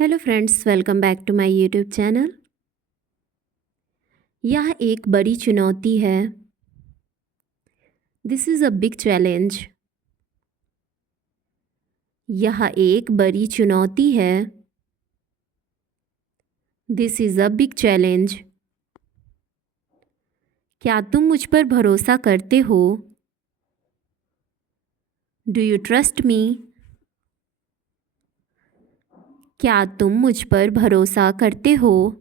Hello friends, welcome back to my YouTube channel. यह एक बड़ी चुनौती है। This is a big challenge. यह एक बड़ी चुनौती है। This is a big challenge. क्या तुम मुझ पर भरोसा करते हो? Do you trust me? क्या तुम मुझ पर भरोसा करते हो?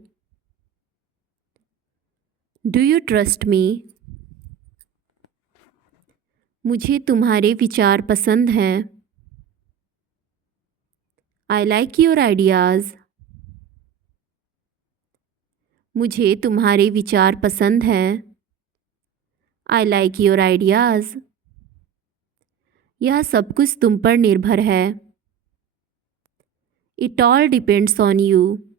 Do you trust me? मुझे तुम्हारे विचार पसंद हैं। I like your ideas. मुझे तुम्हारे विचार पसंद हैं। I like your ideas. यह सब कुछ तुम पर निर्भर है। It all depends on you.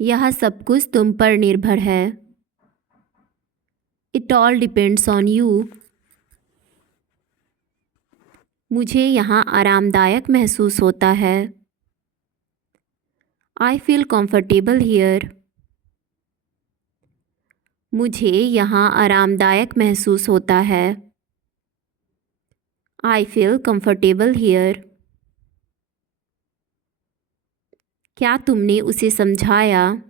यह सब कुछ तुम पर निर्भर है। It all depends on you. मुझे यहाँ आरामदायक महसूस होता है। I feel comfortable here. मुझे यहाँ आरामदायक महसूस होता है। I feel comfortable here. क्या तुमने उसे समझाया?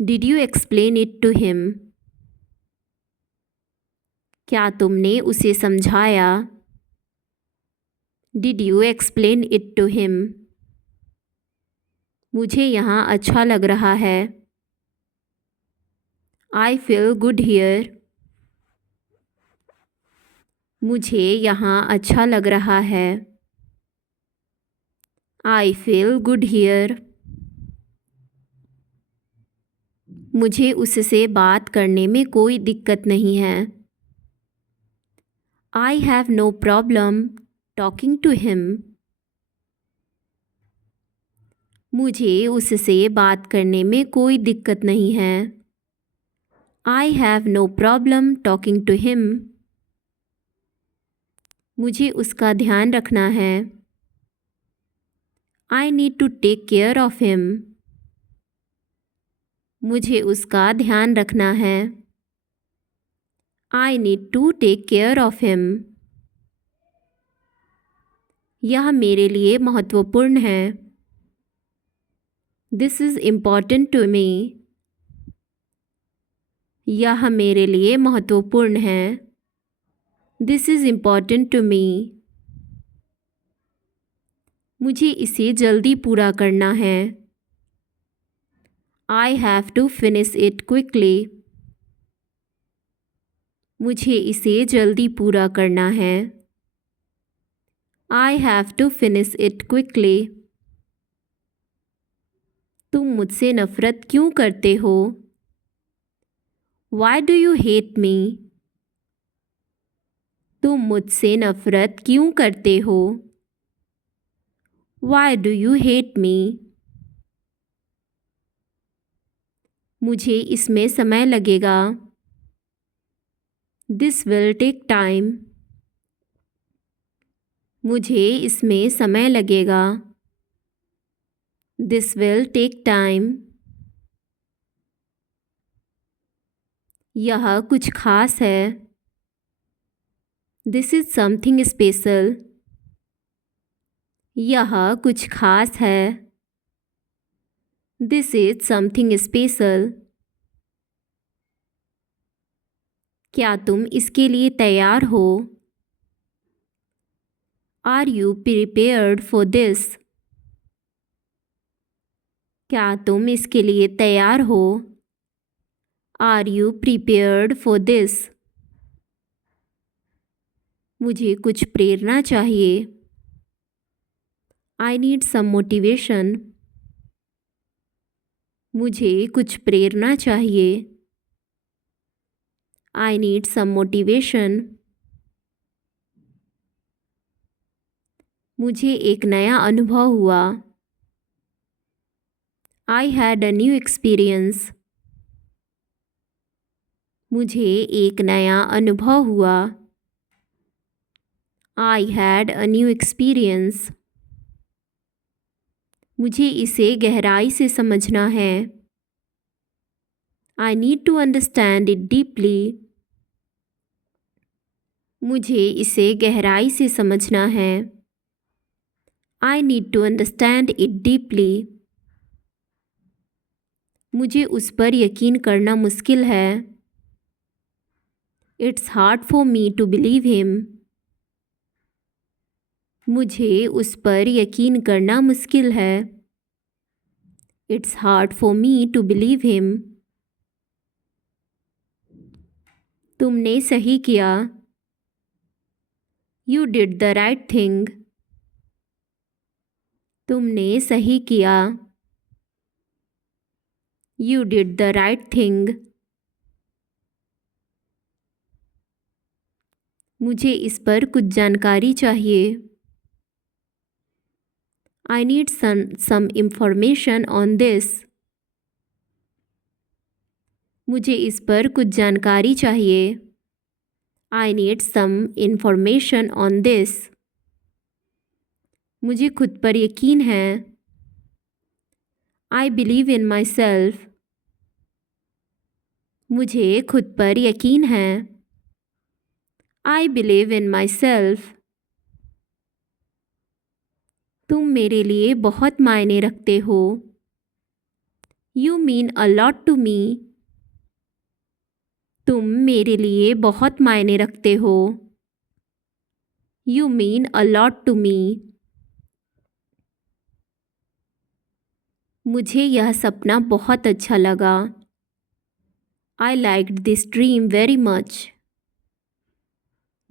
Did you explain it to him? क्या तुमने उसे समझाया? Did you explain it to him? मुझे यहाँ अच्छा लग रहा है। I feel good here. मुझे यहाँ अच्छा लग रहा है। I feel good here. मुझे उससे बात करने में कोई दिक्कत नहीं है। I have no problem talking to him. मुझे उससे बात करने में कोई दिक्कत नहीं है। I have no problem talking to him. मुझे उसका ध्यान रखना है। I need to take care of him. मुझे उसका ध्यान रखना है। I need to take care of him. यह मेरे लिए महत्वपूर्ण है। This is important to me. यह मेरे लिए महत्वपूर्ण है। This is important to me. मुझे इसे जल्दी पूरा करना है। I have to finish it quickly. मुझे इसे जल्दी पूरा करना है। I have to finish it quickly. तुम मुझसे नफ़रत क्यों करते हो? Why do you hate me? तुम मुझसे नफ़रत क्यों करते हो? Why do you hate me? मुझे इसमें समय लगेगा। This will take time. मुझे इसमें समय लगेगा। This will take time. यह कुछ खास है। This is something special. यह कुछ खास है। This is something special. क्या तुम इसके लिए तैयार हो? Are you prepared for this? क्या तुम इसके लिए तैयार हो? Are you prepared for this? मुझे कुछ प्रेरणा चाहिए। I need some motivation. मुझे कुछ प्रेरणा चाहिए। I need some motivation. मुझे एक नया अनुभव हुआ। I had a new experience. मुझे एक नया अनुभव हुआ। I had a new experience. मुझे इसे गहराई से समझना है। I need to understand it deeply. मुझे इसे गहराई से समझना है। I need to understand it deeply. मुझे उस पर यकीन करना मुश्किल है। It's hard for me to believe him. मुझे उस पर यकीन करना मुश्किल है। It's hard for me to believe him. तुमने सही किया। You did the right thing. तुमने सही किया। You did the right thing. मुझे इस पर कुछ जानकारी चाहिए। I need some information on this. मुझे इस पर कुछ जानकारी चाहिए। I need some information on this. मुझे खुद पर यकीन है। I believe in myself. मुझे खुद पर यकीन है। I believe in myself. तुम मेरे लिए बहुत मायने रखते हो। You mean a lot to me. तुम मेरे लिए बहुत मायने रखते हो। You mean a lot to me. मुझे यह सपना बहुत अच्छा लगा। I liked this dream very much.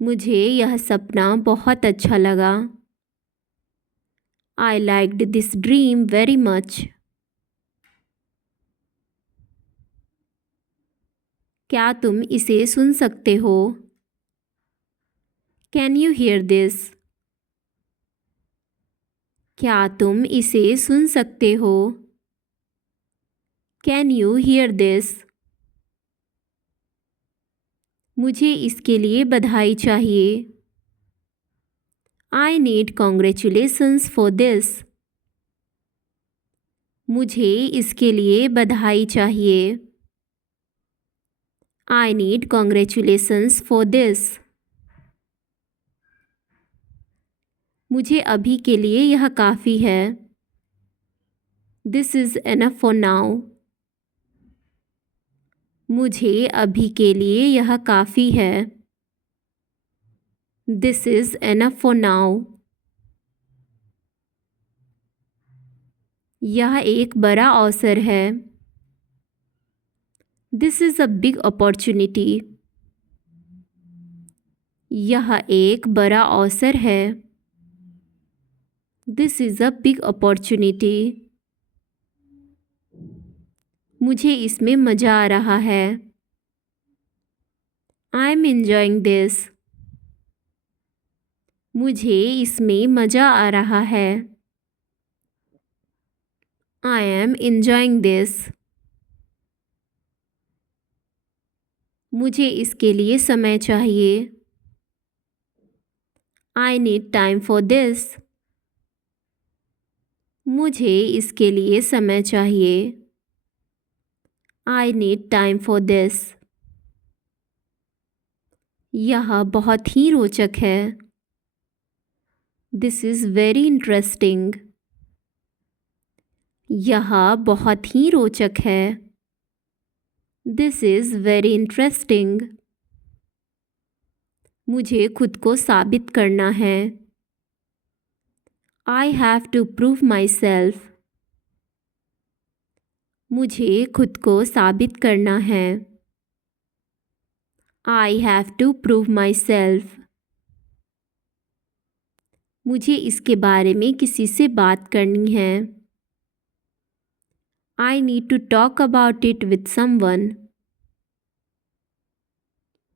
मुझे यह सपना बहुत अच्छा लगा। I liked this dream very much. क्या तुम इसे सुन सकते हो? Can you hear this? क्या तुम इसे सुन सकते हो? Can you hear this? मुझे इसके लिए बधाई चाहिए। I need congratulations for this. मुझे इसके लिए बधाई चाहिए। I need congratulations for this. मुझे अभी के लिए यह काफ़ी है। This is enough for now. मुझे अभी के लिए यह काफ़ी है। This is enough for now. यह एक बड़ा अवसर है। This is a big opportunity. यह एक बड़ा अवसर है। This is a big opportunity. मुझे इसमें मज़ा आ रहा है। I am enjoying this. मुझे इसमें मज़ा आ रहा है। I am enjoying this. मुझे इसके लिए समय चाहिए। I need time for this. मुझे इसके लिए समय चाहिए। I need time for this. यह बहुत ही रोचक है। This is very interesting. यह बहुत ही रोचक है। This is very interesting. मुझे खुद को साबित करना है। I have to prove myself. मुझे खुद को साबित करना है। I have to prove myself. मुझे इसके बारे में किसी से बात करनी है। I need to talk about it with someone.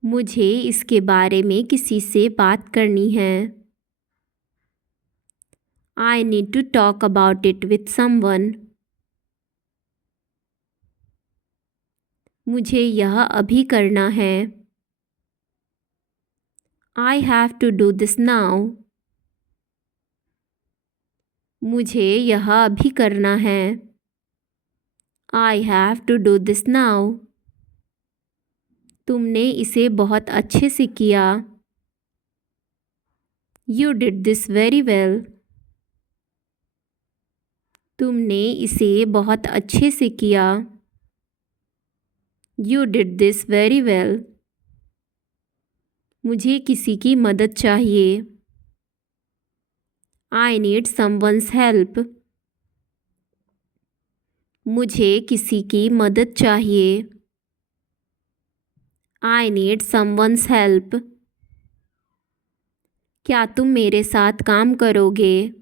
मुझे इसके बारे में किसी से बात करनी है। I need to talk about it with someone. मुझे यह अभी करना है। I have to do this now. मुझे यह अभी करना है। I have to do this now. तुमने इसे बहुत अच्छे से किया। You did this very well. तुमने इसे बहुत अच्छे से किया। You did this very well. मुझे किसी की मदद चाहिए। I need someone's help. मुझे किसी की मदद चाहिए। I need someone's help. क्या तुम मेरे साथ काम करोगे?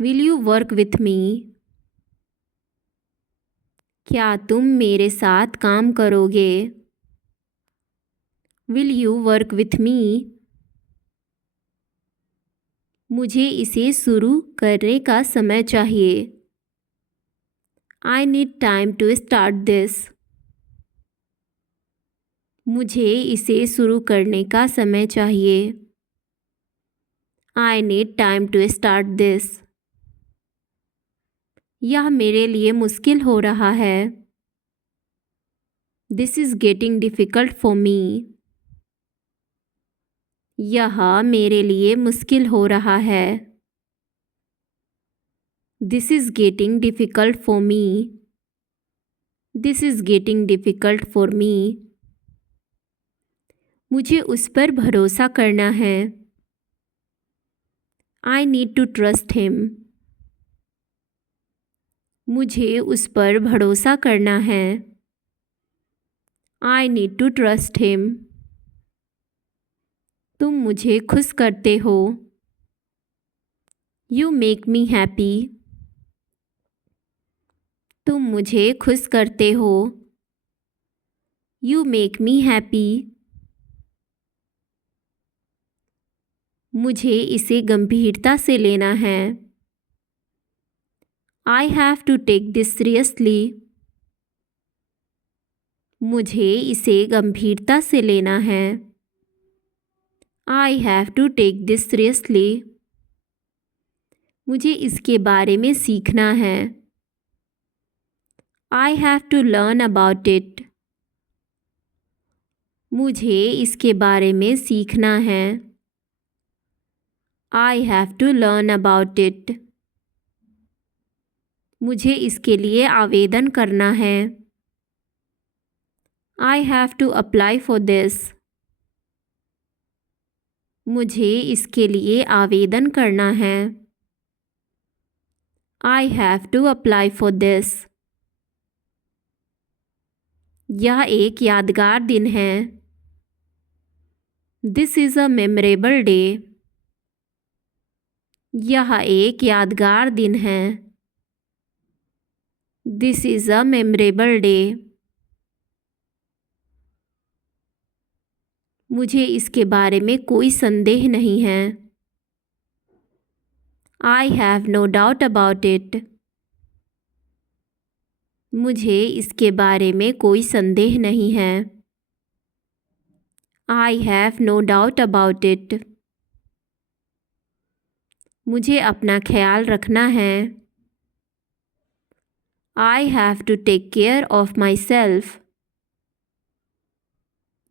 Will you work with me? क्या तुम मेरे साथ काम करोगे? Will you work with me? मुझे इसे शुरू करने का समय चाहिए। I need time to start this. मुझे इसे शुरू करने का समय चाहिए। I need time to start this. यह मेरे लिए मुश्किल हो रहा है। This is getting difficult for me. यह मेरे लिए मुश्किल हो रहा है। This is getting difficult for me. This is getting difficult for me. मुझे उस पर भरोसा करना है। I need to trust him. मुझे उस पर भरोसा करना है। I need to trust him. तुम मुझे खुश करते हो। You make me happy. तुम मुझे खुश करते हो। You make me happy. मुझे इसे गंभीरता से लेना है। I have to take this seriously. मुझे इसे गंभीरता से लेना है। I have to take this seriously. मुझे इसके बारे में सीखना है। I have to learn about it. मुझे इसके बारे में सीखना है। I have to learn about it. मुझे इसके लिए आवेदन करना है। I have to apply for this. मुझे इसके लिए आवेदन करना है। I have to apply for this. यह एक यादगार दिन है। This is a memorable day. यह एक यादगार दिन है। This is a memorable day. मुझे इसके बारे में कोई संदेह नहीं है। I have no doubt about it. मुझे इसके बारे में कोई संदेह नहीं है। I have no doubt about it. मुझे अपना ख्याल रखना है। I have to take care of myself.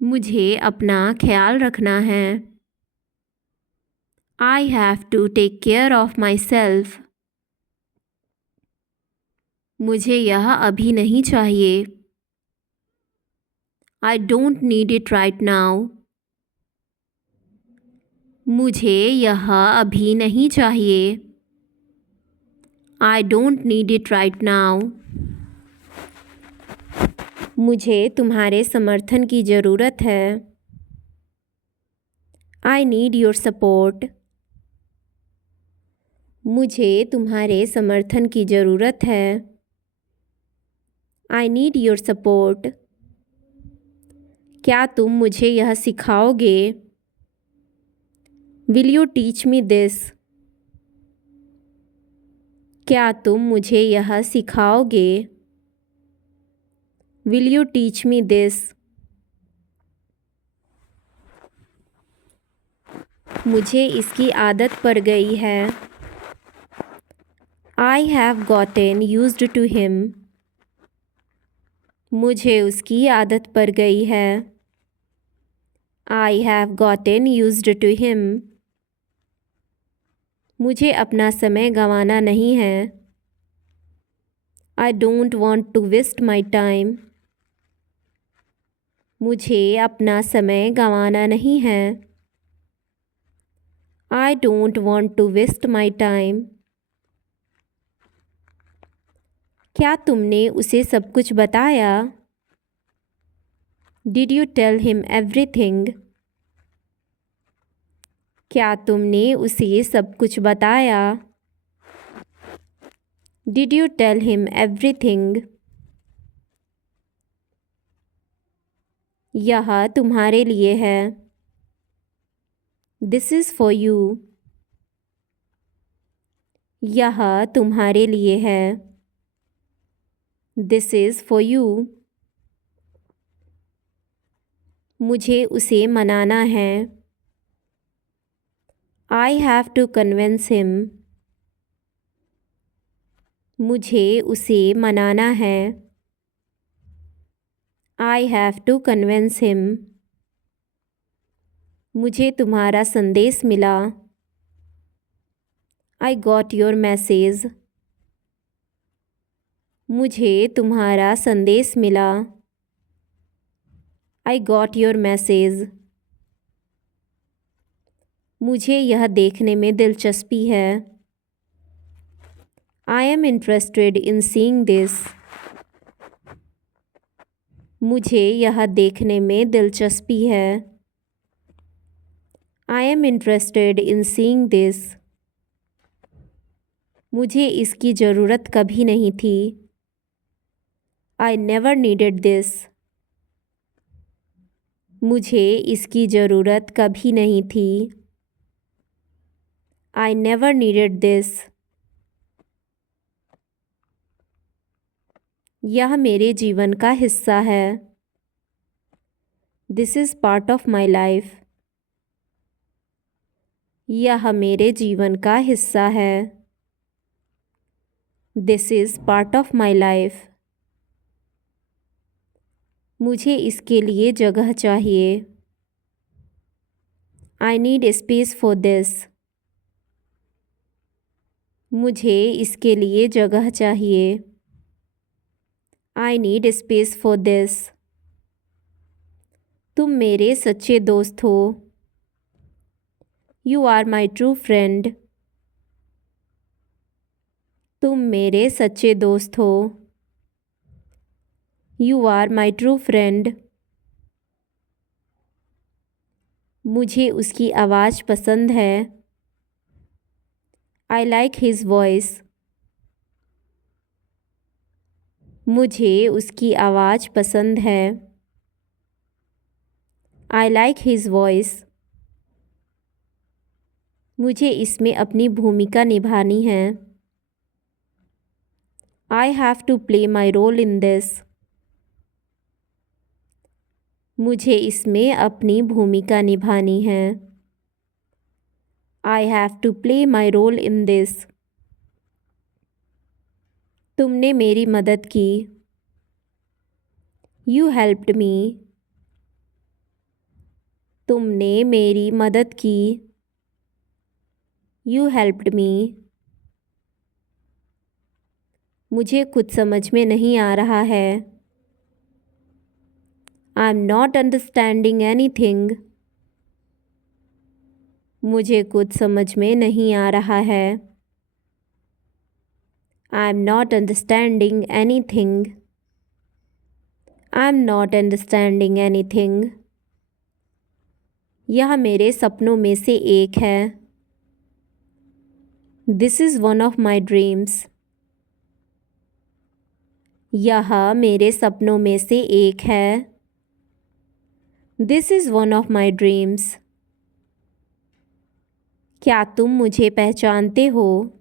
मुझे अपना ख्याल रखना है। I have to take care of myself. मुझे यह अभी नहीं चाहिए। I don't need it right now. मुझे यह अभी नहीं चाहिए। I don't need it right now. मुझे तुम्हारे समर्थन की ज़रूरत है। I need your support. मुझे तुम्हारे समर्थन की ज़रूरत है। I need your support. क्या तुम मुझे यह सिखाओगे? Will you teach me this? क्या तुम मुझे यह सिखाओगे? Will you teach me this? मुझे इसकी आदत पड़ गई है। I have gotten used to him. मुझे उसकी आदत पड़ गई है. I have gotten used to him. मुझे अपना समय गंवाना नहीं है. I don't want to waste my time. मुझे अपना समय गंवाना नहीं है. I don't want to waste my time. क्या तुमने उसे सब कुछ बताया? Did you tell him everything? क्या तुमने उसे सब कुछ बताया? Did you tell him everything? यह तुम्हारे लिए है. This is for you. यह तुम्हारे लिए है. This is for you. मुझे उसे मनाना है. I have to convince him. मुझे उसे मनाना है. I have to convince him. मुझे तुम्हारा संदेश मिला. I got your message. मुझे तुम्हारा संदेश मिला. I got your message. मुझे यह देखने में दिलचस्पी है. I am interested in seeing this. मुझे यह देखने में दिलचस्पी है. I am interested in seeing this. मुझे इसकी ज़रूरत कभी नहीं थी. I never needed this. मुझे इसकी ज़रूरत कभी नहीं थी. I never needed this. यह मेरे जीवन का हिस्सा है. This is part of my life. यह मेरे जीवन का हिस्सा है. This is part of my life. मुझे इसके लिए जगह चाहिए. I need space for this. मुझे इसके लिए जगह चाहिए. I need space for this. तुम मेरे सच्चे दोस्त हो. You are my true friend. तुम मेरे सच्चे दोस्त हो. You are my true friend. मुझे उसकी आवाज़ पसंद है. I like his voice. मुझे उसकी आवाज़ पसंद है. I like his voice. मुझे इसमें अपनी भूमिका निभानी है. I have to play my role in this. मुझे इसमें अपनी भूमिका निभानी है. I have to play my role in this. तुमने मेरी मदद की. You helped me. तुमने मेरी मदद की. You helped me. मुझे कुछ समझ में नहीं आ रहा है. I'm not understanding anything. मुझे कुछ समझ में नहीं आ रहा है. I'm not understanding anything. I'm not understanding anything. यह मेरे सपनों में से एक है. This is one of my dreams. यह मेरे सपनों में से एक है. This is one of my dreams. क्या तुम मुझे पहचानते हो?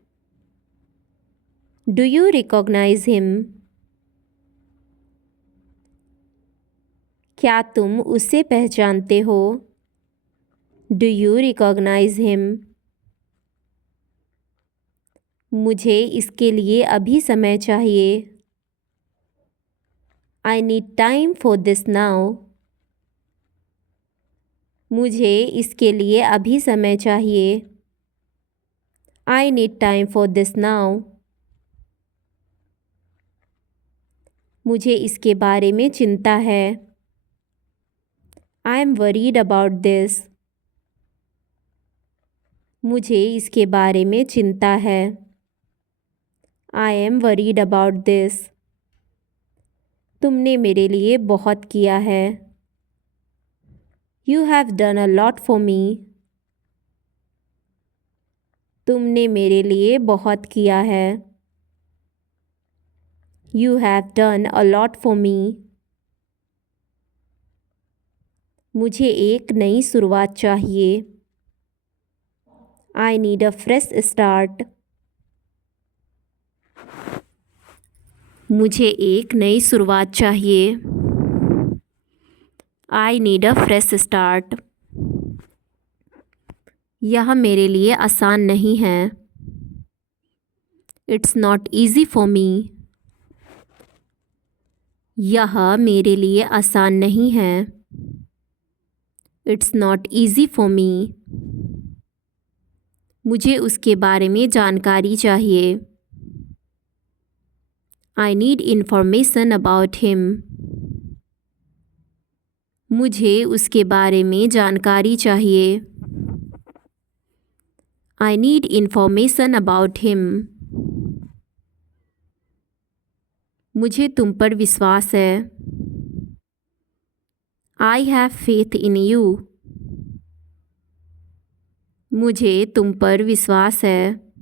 Do you recognize him? क्या तुम उसे पहचानते हो? Do you recognize him? मुझे इसके लिए अभी समय चाहिए। I need time for this now. मुझे इसके लिए अभी समय चाहिए। I need time for this now. मुझे इसके बारे में चिंता है। I am worried about this. मुझे इसके बारे में चिंता है। I am worried about this. तुमने मेरे लिए बहुत किया है। You have done a lot for me. तुमने मेरे लिए बहुत किया है। You have done a lot for me. मुझे एक नई शुरुआत चाहिए। I need a fresh start. मुझे एक नई शुरुआत चाहिए। I need a fresh start. यह मेरे लिए आसान नहीं है। It's not easy for me. यह मेरे लिए आसान नहीं है। It's not easy for me. मुझे उसके बारे में जानकारी चाहिए। I need information about him. मुझे उसके बारे में जानकारी चाहिए। I need information about him. मुझे तुम पर विश्वास है। I have faith in you. मुझे तुम पर विश्वास है।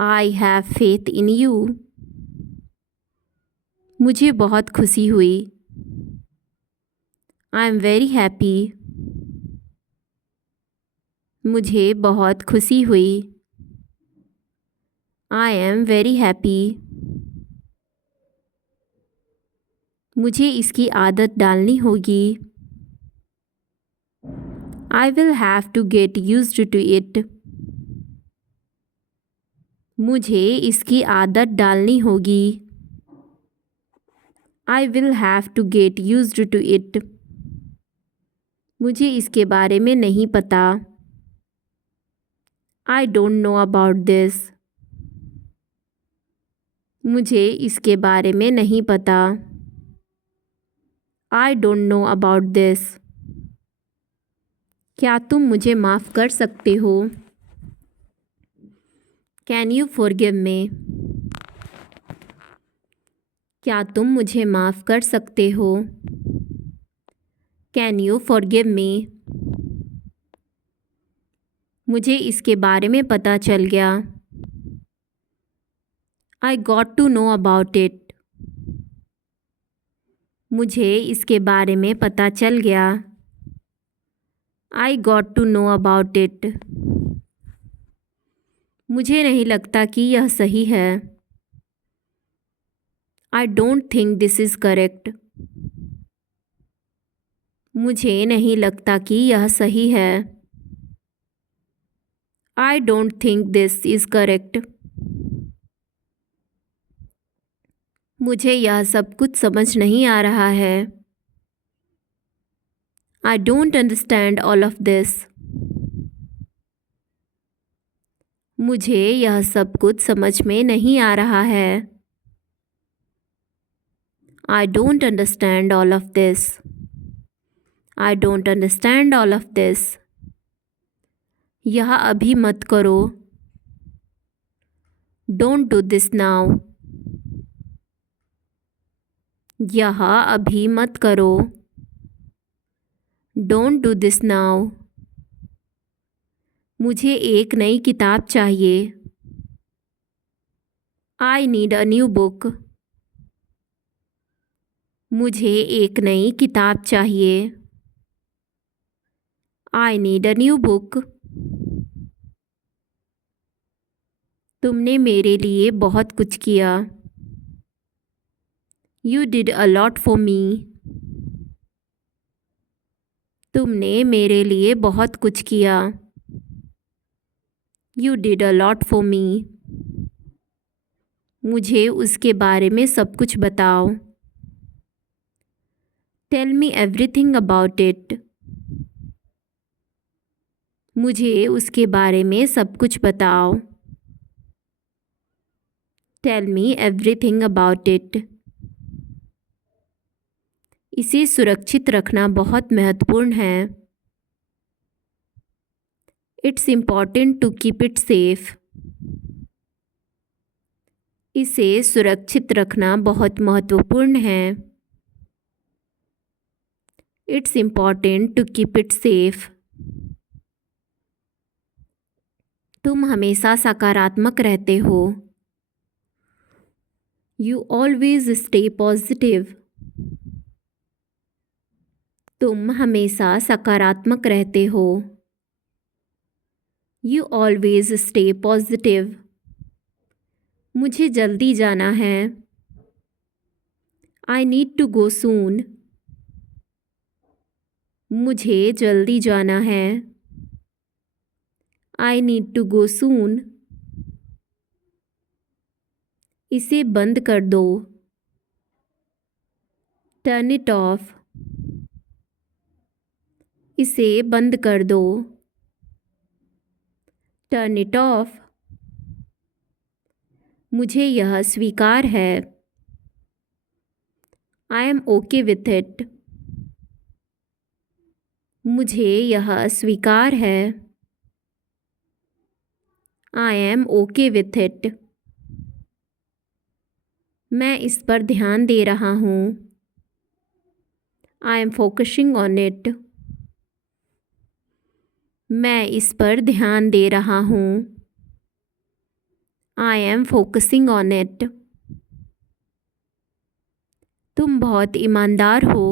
I have faith in you. मुझे बहुत खुशी हुई। I am very happy. मुझे बहुत खुशी हुई। I am very happy. मुझे इसकी आदत डालनी होगी। I will have to get used to it. मुझे इसकी आदत डालनी होगी। I will have to get used to it. मुझे इसके बारे में नहीं पता। I don't know about this. मुझे इसके बारे में नहीं पता। I don't know about this. क्या तुम मुझे माफ़ कर सकते हो? Can you forgive me? क्या तुम मुझे माफ़ कर सकते हो? Can you forgive me? मुझे इसके बारे में पता चल गया। I got to know about it. मुझे इसके बारे में पता चल गया। I got to know about it. मुझे नहीं लगता कि यह सही है। I don't think this is correct. मुझे नहीं लगता कि यह सही है। I don't think this is correct. मुझे यह सब कुछ समझ नहीं आ रहा है। I don't understand all of this. मुझे यह सब कुछ समझ में नहीं आ रहा है। I don't understand all of this. I don't understand all of this. यह अभी मत करो। Don't do this now. यह अभी मत करो। Don't do this now. मुझे एक नई किताब चाहिए। I need a new book. मुझे एक नई किताब चाहिए। I need a new book. तुमने मेरे लिए बहुत कुछ किया। You did a lot for me. तुमने मेरे लिए बहुत कुछ किया। You did a lot for me. मुझे उसके बारे में सब कुछ बताओ. Tell me everything about it. मुझे उसके बारे में सब कुछ बताओ. Tell me everything about it. इसे सुरक्षित रखना बहुत महत्वपूर्ण है. It's important to keep it safe. इसे सुरक्षित रखना बहुत महत्वपूर्ण है. It's important to keep it safe. तुम हमेशा सकारात्मक रहते हो. You always stay positive. तुम हमेशा सकारात्मक रहते हो. You always stay positive. मुझे जल्दी जाना है. I need to go soon. मुझे जल्दी जाना है. I need to go soon. इसे बंद कर दो. Turn it off. इसे बंद कर दो. Turn it off. मुझे यह स्वीकार है. I am okay with it. मुझे यह स्वीकार है. I am okay with it. मैं इस पर ध्यान दे रहा हूँ. I am focusing on it. मैं इस पर ध्यान दे रहा हूँ. I am focusing on it. तुम बहुत ईमानदार हो.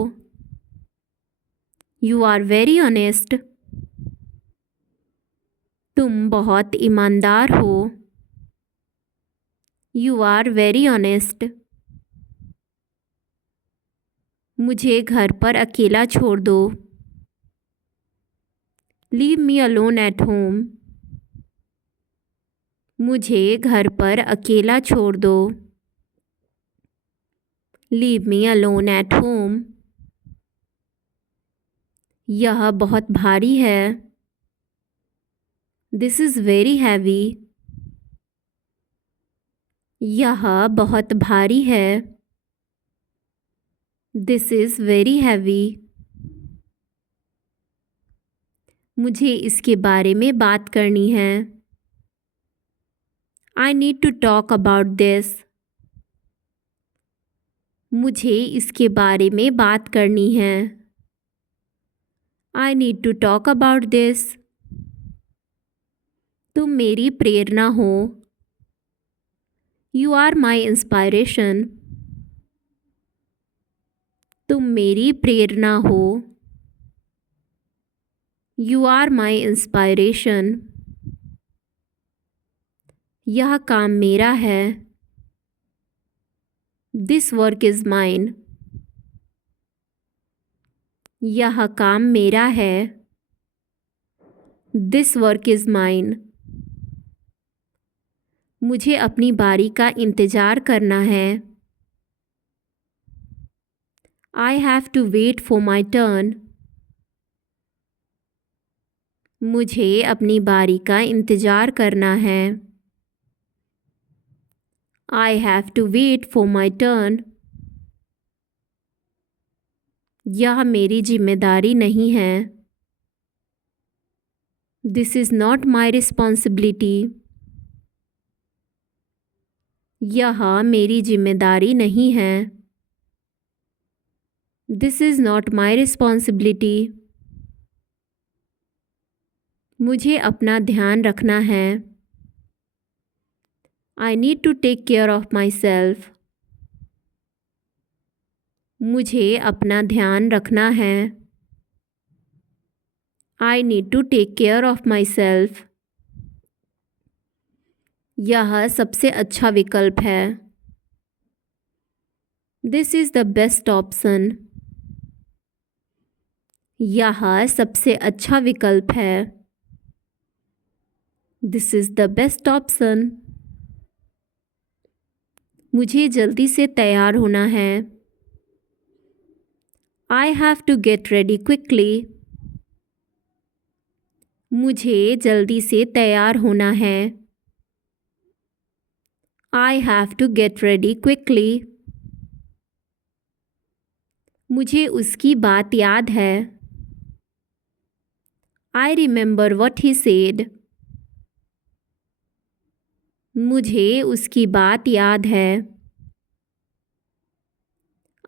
You are very honest. तुम बहुत ईमानदार हो. You are very honest. मुझे घर पर अकेला छोड़ दो. Leave me alone at home. मुझे घर पर अकेला छोड़ दो. Leave me alone at home. यह बहुत भारी है. This is very heavy. यह बहुत भारी है. This is very heavy. मुझे इसके बारे में बात करनी है. I need to talk about this. मुझे इसके बारे में बात करनी है. I need to talk about this. तुम मेरी प्रेरणा हो. You are my inspiration. तुम मेरी प्रेरणा हो. You are my inspiration. यह काम मेरा है. This work is mine. यह काम मेरा है. This work is mine. मुझे अपनी बारी का इंतज़ार करना है. I have to wait for my turn. मुझे अपनी बारी का इंतज़ार करना है. I have to wait for my turn. यह मेरी जिम्मेदारी नहीं है. This is not my responsibility. यह मेरी जिम्मेदारी नहीं है. This is not my responsibility. मुझे अपना ध्यान रखना है. I need to take care of myself. मुझे अपना ध्यान रखना है. I need to take care of myself. यह सबसे अच्छा विकल्प है. This is the best option. यह सबसे अच्छा विकल्प है. This is the best option. मुझे जल्दी से तैयार होना है। I have to get ready quickly. मुझे जल्दी से तैयार होना है। I have to get ready quickly. मुझे उसकी बात याद है। I remember what he said. मुझे उसकी बात याद है।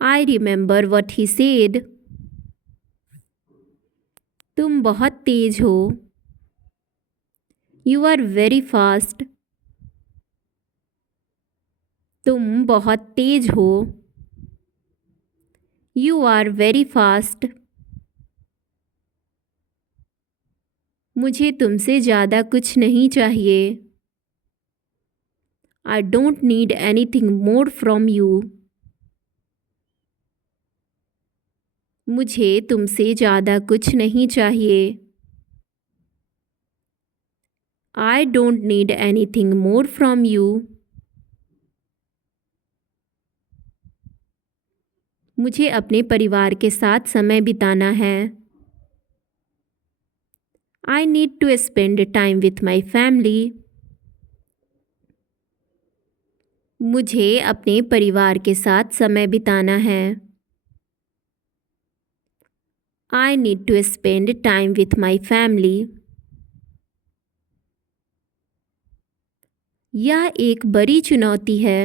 I remember what he said. तुम बहुत तेज हो। You are very fast. तुम बहुत तेज हो। You are very fast. मुझे तुमसे ज़्यादा कुछ नहीं चाहिए। I don't need anything more from you. मुझे तुमसे ज़्यादा कुछ नहीं चाहिए। I don't need anything more from you. मुझे अपने परिवार के साथ समय बिताना है। I need to spend time with my family. मुझे अपने परिवार के साथ समय बिताना है। I need to spend time with my family. यह एक बड़ी चुनौती है।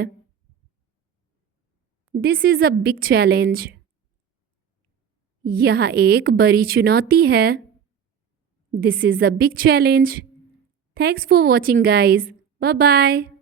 This is a big challenge. यह एक बड़ी चुनौती है। This is a big challenge. Thanks for watching guys. Bye bye.